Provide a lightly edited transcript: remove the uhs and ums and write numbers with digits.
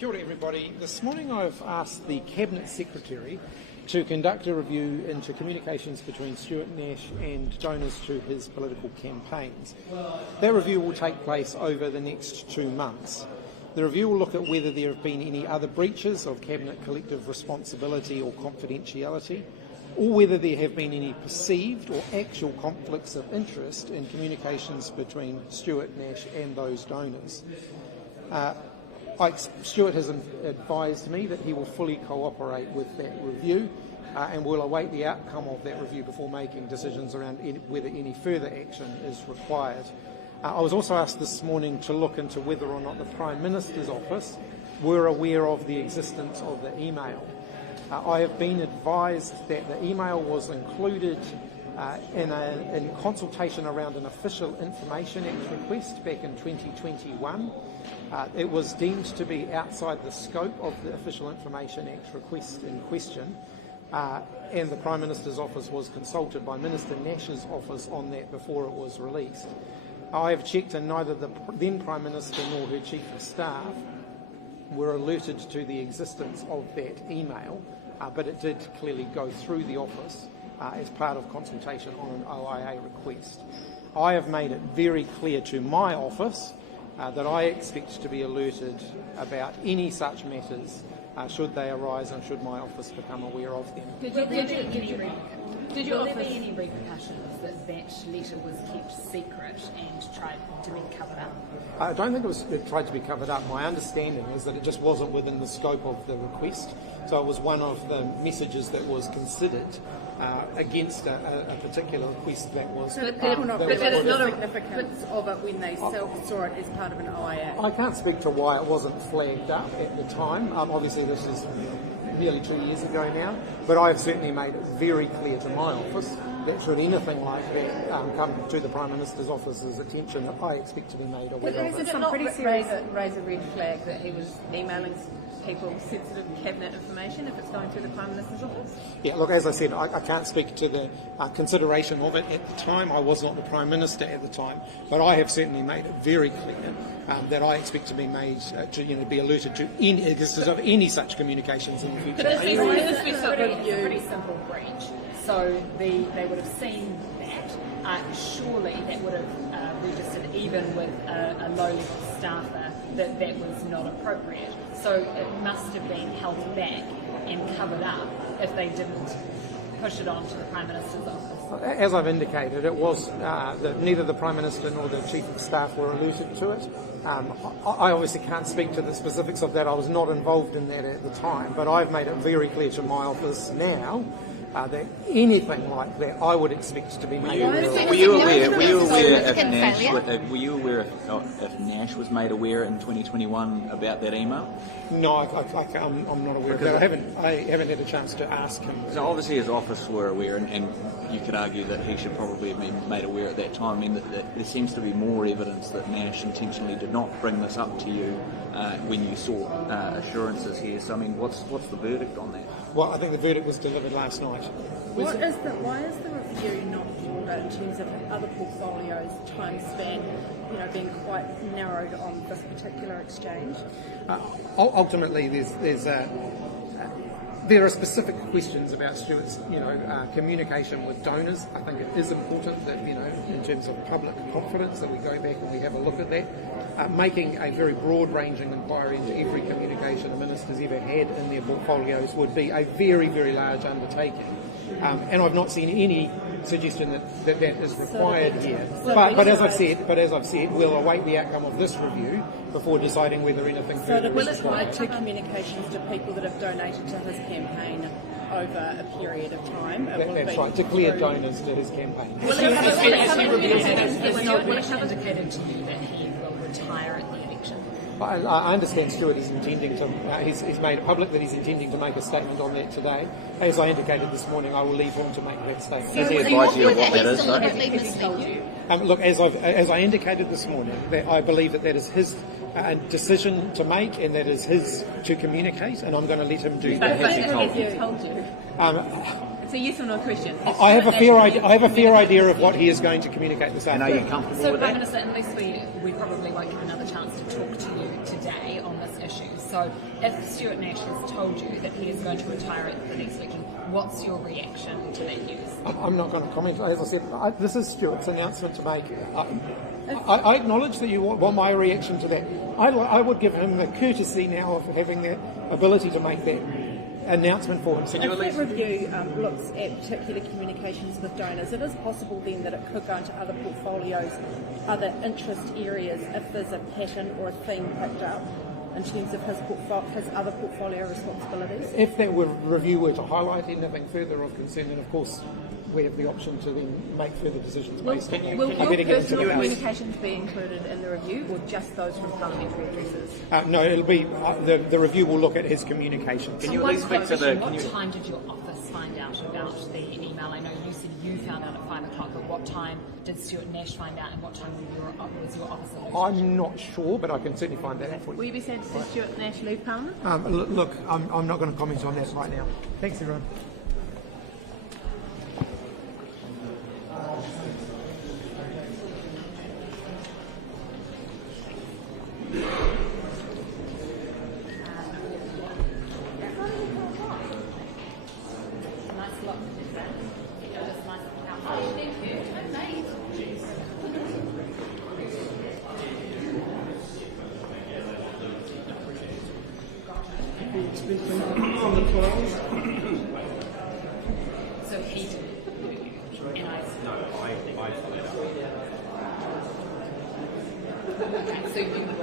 Kia ora everybody. This morning I've asked the Cabinet Secretary to conduct a review into communications between Stuart Nash and donors to his political campaigns. That review will take place over the next 2 months. The review will look at whether there have been any other breaches of Cabinet collective responsibility or confidentiality, or whether there have been any perceived or actual conflicts of interest in communications between Stuart Nash and those donors. Stuart has advised me that he will fully cooperate with that review and will await the outcome of that review before making decisions around whether any further action is required. I was also asked this morning to look into whether or not the Prime Minister's office were aware of the existence of the email. I have been advised that the email was included in consultation around an Official Information Act request back in 2021. It was deemed to be outside the scope of the Official Information Act request in question, and the Prime Minister's office was consulted by Minister Nash's office on that before it was released. I have checked and neither the then Prime Minister nor her Chief of Staff were alerted to the existence of that email, but it did clearly go through the office as part of consultation on an OIA request. I have made it very clear to my office that I expect to be alerted about any such matters should they arise and should my office become aware of them. Did there be any repercussions that letter was kept secret and tried to be covered up? I don't think it tried to be covered up. My understanding is that it just wasn't within the scope of the request. So it was one of the messages that was considered against a particular request that was. So that not the significance of it when they saw it as part of an OIA? I can't speak to why it wasn't flagged up at the time. Obviously this is nearly 2 years ago now, but I have certainly made it very clear to my office that should anything like that come to the Prime Minister's office's attention, that I expect to be made aware of it. Is it not raise a red flag that he was emailing people sensitive cabinet information if it's going through the Prime Minister's office? Yeah, look, as I said, I can't speak to the consideration of it at the time. I was not the Prime Minister at the time, but I have certainly made it very clear that I expect to be made to be alerted to any existence of any such communications in the future. But this was a pretty simple breach, so they would have seen that. Surely that would have registered even with a low-level staffer that was not appropriate. So it must have been held back and covered up if they didn't push it on to the Prime Minister's office. As I've indicated, it was that neither the Prime Minister nor the Chief of Staff were alerted to it. I obviously can't speak to the specifics of that. I was not involved in that at the time, but I've made it very clear to my office now that anything like that I would expect to be made aware of. Were you aware if Nash was made aware in 2021 about that email? No, I'm not aware of that. I haven't had a chance to ask him. So obviously his office were aware, and you could argue that he should probably have been made aware at that time. I mean, that there seems to be more evidence that Nash intentionally did not bring this up to you when you sought assurances here. So I mean, what's the verdict on that? Well, I think the verdict was delivered last night. Why is the review not broader in terms of other portfolios, time span, being quite narrowed on this particular exchange? Ultimately, there are specific questions about Stuart's, communication with donors. I think it is important that, in terms of public confidence, that we go back and we have a look at that. Making a very broad-ranging inquiry into every communication a minister's ever had in their portfolios would be a very, very large undertaking. And I've not seen any suggestion that is required here. But as I've said, we'll await the outcome of this review before deciding whether anything further is required. So will it apply to communications to people that have donated to his campaign over a period of time? That's right, to clear donors to his campaign. Will it have indicated to you that he will retire at the election? I understand Stuart is intending to, he's made it public that he's intending to make a statement on that today. As I indicated this morning, I will leave him to make that statement. Has he advised you of what that is? Look, as I indicated this morning, that I believe that is his decision to make, and that is his to communicate, and I'm going to let him do that. Has he told you? So yes or no question. I have a fair idea of what he is going to communicate this And are afternoon. you comfortable So, with Prime that? Minister, unless we probably won't get another chance to talk to you today on this issue. So, if Stuart Nash has told you that he is going to retire at the next election, what's your reaction to that news? I'm not going to comment. As I said, this is Stuart's announcement to make. I acknowledge that you want my reaction to that. I would give him the courtesy now of having the ability to make that announcement for himself. If that review looks at particular communications with donors, it is possible then that it could go into other portfolios, other interest areas, if there's a pattern or a theme picked up in terms of his other portfolio responsibilities. If that review were to highlight anything further of concern, then of course we have the option to then make further decisions based on that. Will I your better get into personal that. communications be included in the review, or just those from parliamentary addresses? No, it'll be the review will look at his communications. Can you at least speak to the... What time did your office find out about the email? I know you said you found out at 5 o'clock, but what time did Stuart Nash find out, and what time was your office alerted? I'm not sure, but I can certainly find that out for Will you. you be sent to Stuart Nash leave Parliament? Look, I'm not going to comment on that right now. Thanks, everyone. Nice look. Just nice couch. Thank you. So he did. And I I followed up. okay, so you were